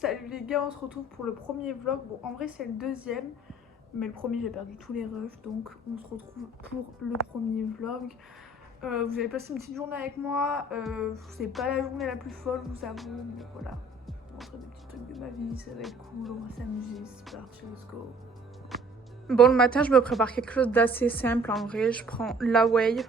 Salut les gars, on se retrouve pour le premier vlog. Bon, en vrai c'est le deuxième, mais le premier j'ai perdu tous les refs, donc on se retrouve pour le premier vlog. Vous avez passé une petite journée avec moi, c'est pas la journée la plus folle, je vous avoue, mais voilà. Je vous montrer des petits trucs de ma vie, ça va être cool, on va s'amuser, c'est parti, let's go. Bon, le matin je me prépare quelque chose d'assez simple en vrai, je prends la whey.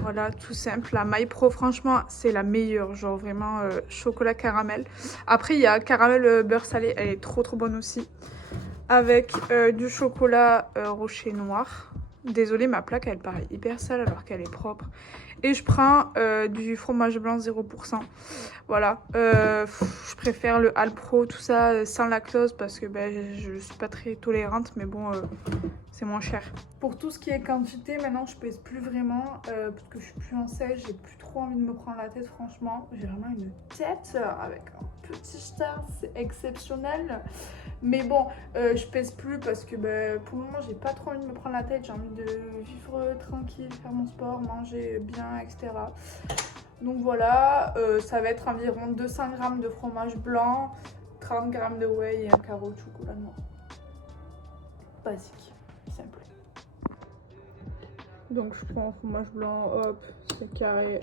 Voilà, tout simple. La MyPro, franchement, c'est la meilleure. Genre vraiment chocolat caramel. Après, il y a caramel beurre salé. Elle est trop bonne aussi. Avec du chocolat rocher noir. Désolée, ma plaque, elle paraît hyper sale alors qu'elle est propre. Et je prends du fromage blanc 0%. Voilà. Je préfère le Alpro, tout ça, sans lactose. Parce que ben, je suis pas très tolérante. Mais bon... c'est moins cher. Pour tout ce qui est quantité, maintenant je pèse plus vraiment parce que je suis plus en selle, j'ai plus trop envie de me prendre la tête franchement. J'ai vraiment une tête avec un petit star, c'est exceptionnel. Mais bon, je pèse plus parce que pour le moment j'ai pas trop envie de me prendre la tête, j'ai envie de vivre tranquille, faire mon sport, manger bien, etc. Donc voilà, ça va être environ 200 g de fromage blanc, 30 g de whey et un carreau de chocolat noir. Basique. Simple. Donc je prends un fromage blanc, hop, c'est carré.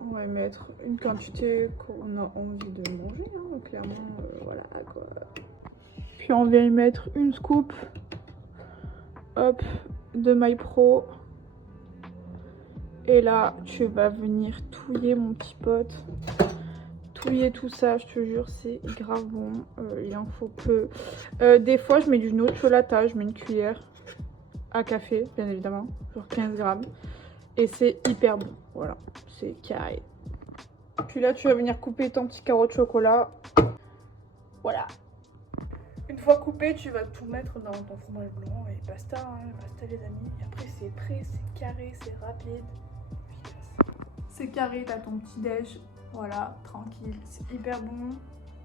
On va y mettre une quantité qu'on a envie de manger, hein, clairement, voilà quoi. Puis on vient y mettre une scoop, hop, de MyPro. Et là, tu vas venir touiller mon petit pote. Touiller tout ça, je te jure, c'est grave bon. Il en faut peu. Des fois, je mets du nocciolata, je mets une cuillère à café, bien évidemment, genre 15 grammes. Et c'est hyper bon, voilà, c'est carré. Puis là, tu vas venir couper ton petit carreau de chocolat. Voilà. Une fois coupé, tu vas tout mettre dans ton fromage blanc et basta, hein, basta les amis. Et après, c'est prêt, c'est carré, c'est rapide. C'est carré, t'as ton petit déj. Voilà, tranquille, c'est hyper bon.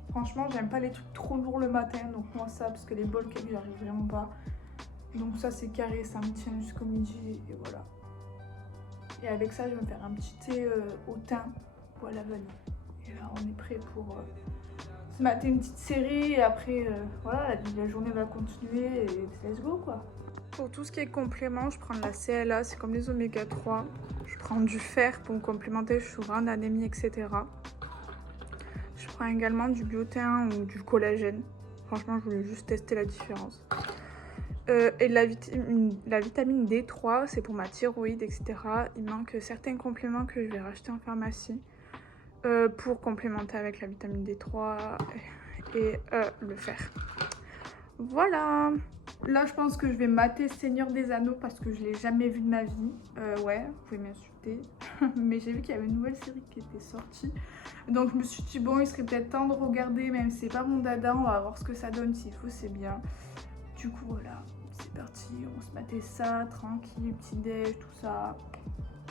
Franchement, j'aime pas les trucs trop lourds le matin, donc moi ça, parce que les bol cakes, j'arrive vraiment pas. Donc ça c'est carré, ça me tient jusqu'au midi et voilà. Et avec ça, je vais me faire un petit thé au thym ou à la vanille. Et là, on est prêt pour se mater une petite série et après, voilà, la journée va continuer et let's go quoi. Pour tout ce qui est complément, je prends de la CLA, c'est comme les oméga 3. Je prends du fer pour me complémenter, je souffre d'anémie, etc. Je prends également du biotin ou du collagène. Franchement, je voulais juste tester la différence. Et la vitamine D3, c'est pour ma thyroïde, etc. Il manque certains compléments que je vais racheter en pharmacie pour complémenter avec la vitamine D3 et le fer. Voilà. Là, je pense que je vais mater Seigneur des Anneaux parce que je l'ai jamais vu de ma vie. Ouais, vous pouvez m'insulter. Mais j'ai vu qu'il y avait une nouvelle série qui était sortie. Donc je me suis dit, bon, il serait peut-être temps de regarder, même si c'est pas mon dada. On va voir ce que ça donne, s'il faut, c'est bien. Du coup, voilà, c'est parti. On se matait ça, tranquille, petit déj, tout ça.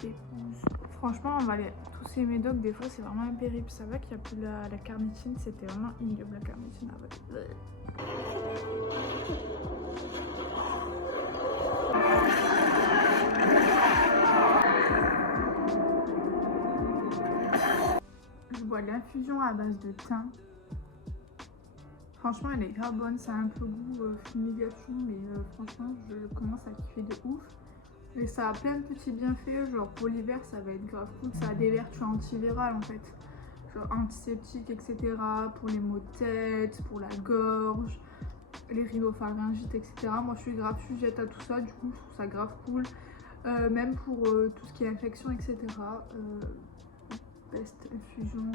Épouse. Franchement, on va aller. Tous ces médocs, des fois, c'est vraiment un périple. Ça va qu'il n'y a plus la carnitine. C'était vraiment ignoble la carnitine. Je bois l'infusion à base de thym. Franchement, elle est grave bonne. Ça a un peu goût fumigation, mais franchement, je commence à kiffer de ouf. Et ça a plein de petits bienfaits. Genre pour l'hiver, ça va être grave cool. Ça a des vertus antivirales en fait. Genre antiseptiques, etc. Pour les maux de tête, pour la gorge, les rhinopharyngites, etc. Moi, je suis grave sujette à tout ça. Du coup, je trouve ça grave cool. Même pour tout ce qui est infection, etc. Best infusion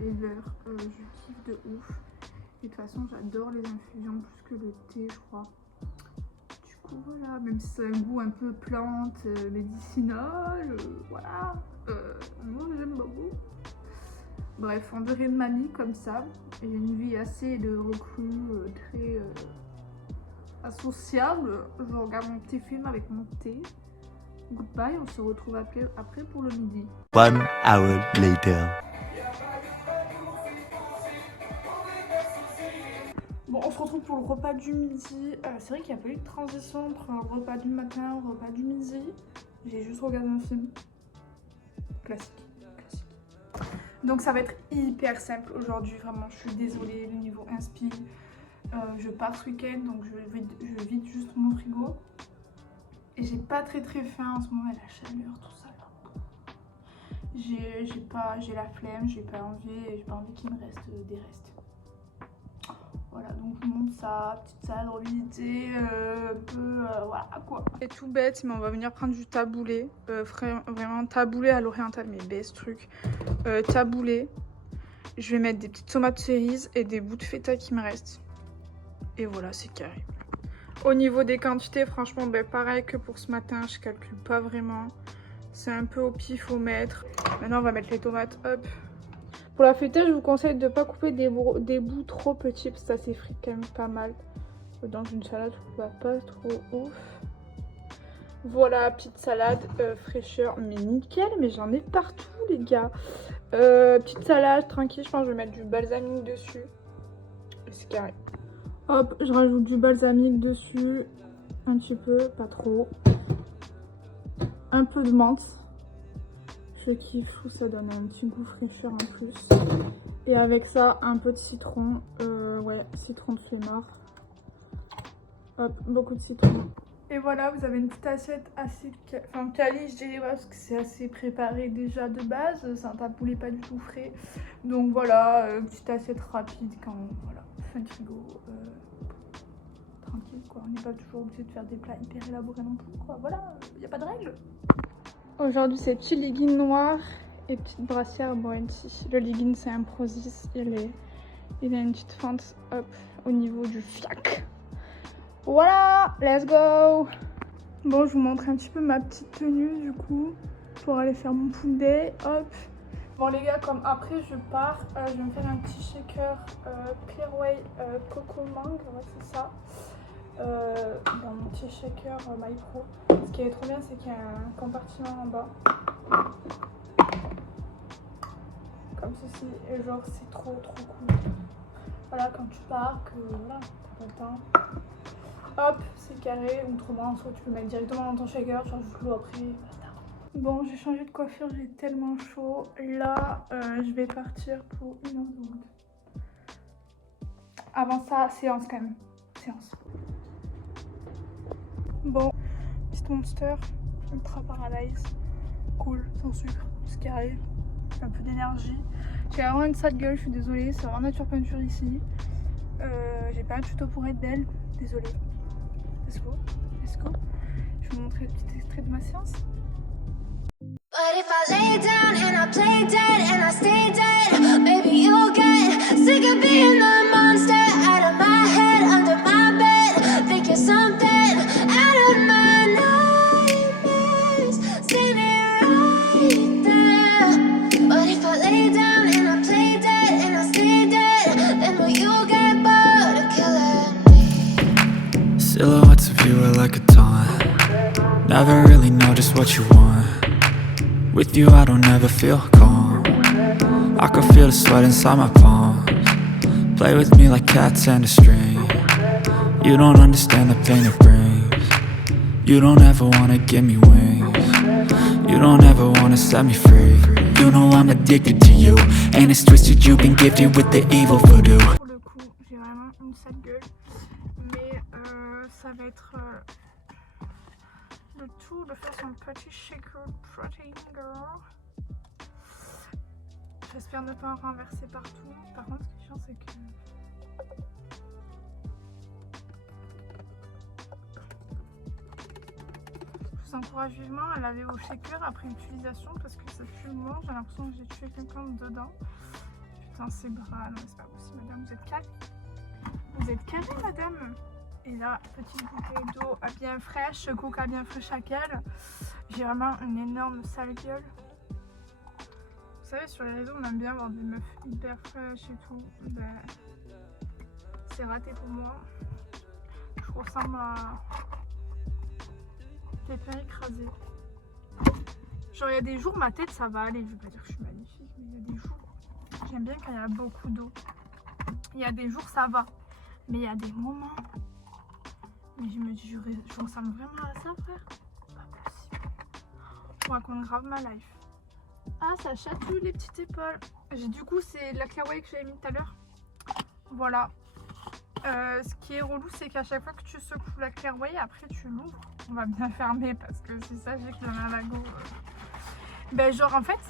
ever. Je kiffe de ouf. Et de toute façon, j'adore les infusions plus que le thé, je crois. Du coup, voilà, même si c'est un goût un peu plante, médicinale, voilà. Moi, j'aime beaucoup. Bref, on dirait de mamie comme ça. J'ai une vie assez de reclus, très associable. Je regarde mon petit film avec mon thé. Goodbye, on se retrouve après pour le midi. 1 hour later. Bon, on se retrouve pour le repas du midi. C'est vrai qu'il n'y a pas eu de transition entre un repas du matin et un repas du midi. J'ai juste regardé un film. Classique. Donc ça va être hyper simple aujourd'hui, vraiment je suis désolée, le niveau inspi. Je pars ce week-end donc je vide juste mon frigo. Et j'ai pas très faim en ce moment, la chaleur, tout ça là. J'ai la flemme, j'ai pas envie et j'ai pas envie qu'il me reste des restes. Voilà, donc je monte ça, petite salade revisitée, un peu, voilà quoi. C'est tout bête, mais on va venir prendre du taboulé, vraiment taboulé à l'oriental, mais best truc. Taboulé, je vais mettre des petites tomates cerises et des bouts de feta qui me restent. Et voilà, c'est carré. Au niveau des quantités, franchement, ben, pareil que pour ce matin, je calcule pas vraiment. C'est un peu au pif au mètre. Maintenant, on va mettre les tomates, hop. Pour la feta, je vous conseille de ne pas couper des bouts trop petits parce que ça s'effrite quand même pas mal. Dans une salade, ça va pas trop ouf. Voilà, petite salade fraîcheur, mais nickel, mais j'en ai partout les gars. Petite salade tranquille, je pense que je vais mettre du balsamique dessus. C'est carré. Hop, je rajoute du balsamique dessus, un petit peu, pas trop. Un peu de menthe. Je kiffe, je trouve que ça donne un petit goût fraîcheur en plus. Et avec ça, un peu de citron. Ouais, citron de flemmard. Hop, beaucoup de citron. Et voilà, vous avez une petite assiette assez quali, je dirais, parce que c'est assez préparé déjà de base. C'est un taboulé pas du tout frais. Donc voilà, petite assiette rapide quand, voilà, fin de frigo. Tranquille quoi, on n'est pas toujours obligé de faire des plats hyper élaborés non plus quoi. Voilà, il n'y a pas de règle. Aujourd'hui c'est petit legging noir et petite brassière Bounty. Le legging c'est un Prozis, il a une petite fente hop au niveau du fiac. Voilà, let's go. Bon, je vous montre un petit peu ma petite tenue du coup pour aller faire mon pool day, hop. Bon les gars, comme après je pars, je vais me faire un petit shaker Clearway Coco Mangue, ouais c'est ça. Dans mon petit shaker MyPro. Ce qui est trop bien, c'est qu'il y a un compartiment en bas. Comme ceci, et genre c'est trop cool. Voilà, quand tu pars, que voilà, t'as pas le temps. Hop, c'est carré, autrement, soit tu peux mettre directement dans ton shaker, tu rajoutes l'eau après, basta. Bon, j'ai changé de coiffure, j'ai tellement chaud. Là, je vais partir pour 1h12. Avant ça, séance quand même. Séance. Bon, petite Monster, Ultra Paradise, cool, sans sucre, c'est carré, un peu d'énergie. J'ai vraiment une sale gueule, je suis désolée, c'est vraiment nature peinture ici. J'ai pas un tuto pour être belle, désolée. Let's go, let's go. Je vais vous montrer le petit extrait de ma séance. But if I lay down and I play dead and I stay dead, maybe you'll get sick of being the monster out of my head, under my bed, think you're something out of my nightmares, standing right there. But if I lay down and I play dead and I stay dead, then will you get bored of killing me? Silhouettes of you are like a taunt. Never really know just what you want. With you I don't ever feel calm. I can feel the sweat inside my palms. Play with me like cats and a string. You don't understand the pain it brings. You don't ever wanna give me wings. You don't ever wanna set me free. You know I'm addicted to you, and it's twisted, you've been gifted with the evil voodoo. Pour le coup, j'ai vraiment une sale gueule. Mais ça va être le tout de faire son petit shaker protein girl. J'espère ne pas en renverser partout. Par contre, ce qui est chiant, c'est que je vous encourage vivement à laver vos shakers après utilisation parce que ça pue le mort. J'ai l'impression que j'ai tué quelqu'un dedans. Putain, c'est bras. Non, c'est pas possible, madame. Vous êtes carré. Vous êtes carré, madame. Et là, petite bouteille d'eau bien fraîche, coca bien fraîche à quelle. J'ai vraiment une énorme sale gueule. Vous savez, sur les réseaux, on aime bien avoir des meufs hyper fraîches et tout. Ben, c'est raté pour moi. Je ressemble à quelqu'un écrasé. Genre, il y a des jours, ma tête, ça va aller. Je veux pas dire que je suis magnifique, mais il y a des jours, j'aime bien quand il y a beaucoup d'eau. Il y a des jours, ça va. Mais il y a des moments... Mais je me dis, je ressemble vraiment à ça, frère. Pas possible. On raconte grave ma life. Ah, ça chatouille les petites épaules. Du coup, c'est la clairvoyante que j'avais mis tout à l'heure. Voilà. Ce qui est relou, c'est qu'à chaque fois que tu secoues la clairvoyante, après tu l'ouvres. On va bien fermer parce que c'est ça, j'ai que la lago. Ben, genre, en fait,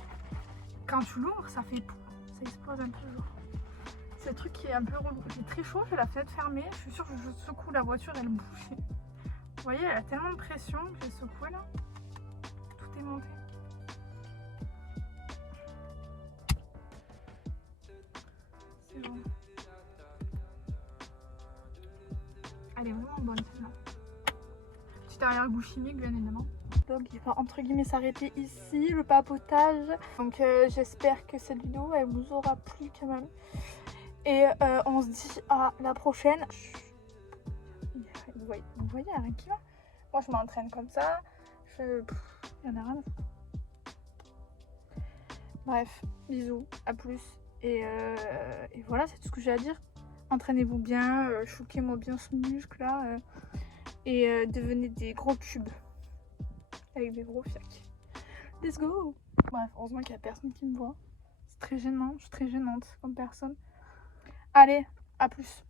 quand tu l'ouvres, ça fait pouf, ça explose un peu. Genre. C'est le truc qui est un peu relou. J'ai très chaud, j'ai la fenêtre fermée. Je suis sûre que je secoue la voiture, elle bouge. Vous voyez, elle a tellement de pression que j'ai secoué là. Tout est monté. C'est bon. Elle est vraiment bonne celle-là. Petit arrière-goût chimique bien évidemment. Donc il va entre guillemets s'arrêter ici, le papotage. Donc j'espère que cette vidéo elle vous aura plu quand même. Et on se dit à la prochaine. Vous voyez, il n'y a rien qui va. Moi je m'entraîne comme ça. Il y en a rien à foutre. Bref, bisous, à plus. Et voilà, c'est tout ce que j'ai à dire. Entraînez-vous bien, choquez-moi bien ce muscle là. Et devenez des gros cubes. Avec des gros fiacs. Let's go! Bref, heureusement qu'il n'y a personne qui me voit. C'est très gênant, je suis très gênante comme personne. Allez, à plus.